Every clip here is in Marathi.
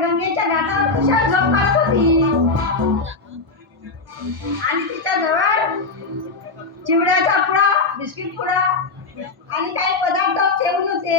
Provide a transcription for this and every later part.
गंगेच्या घाटावर खुशाल झोप मारत होती. आणि तिच्या जवळ चिवड्याचा पुडा बिस्किट पुडा आणि काही पदार्थ ठेवून होते.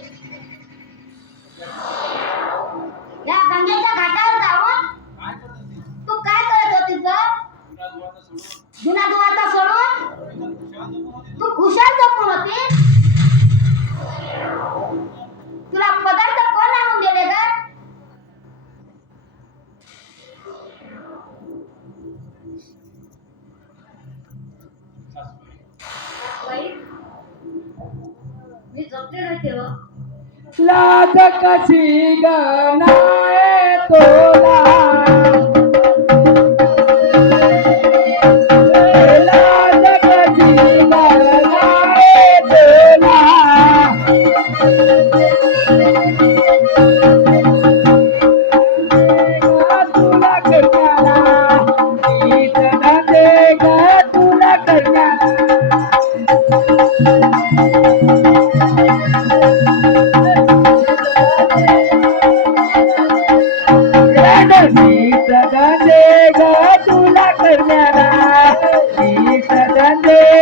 मी झोपले ना तेव्हा. लाज तोला.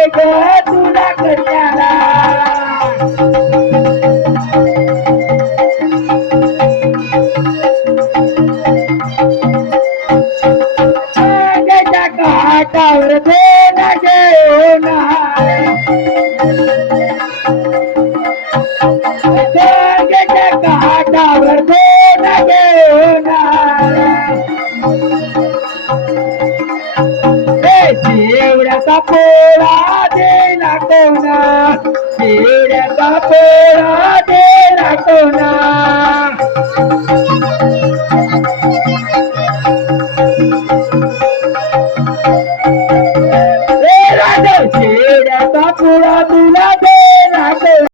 तुला कशाला काटावर दे ना काटावर दे తపోడా దే నా కోనా తేడ తపోడా దే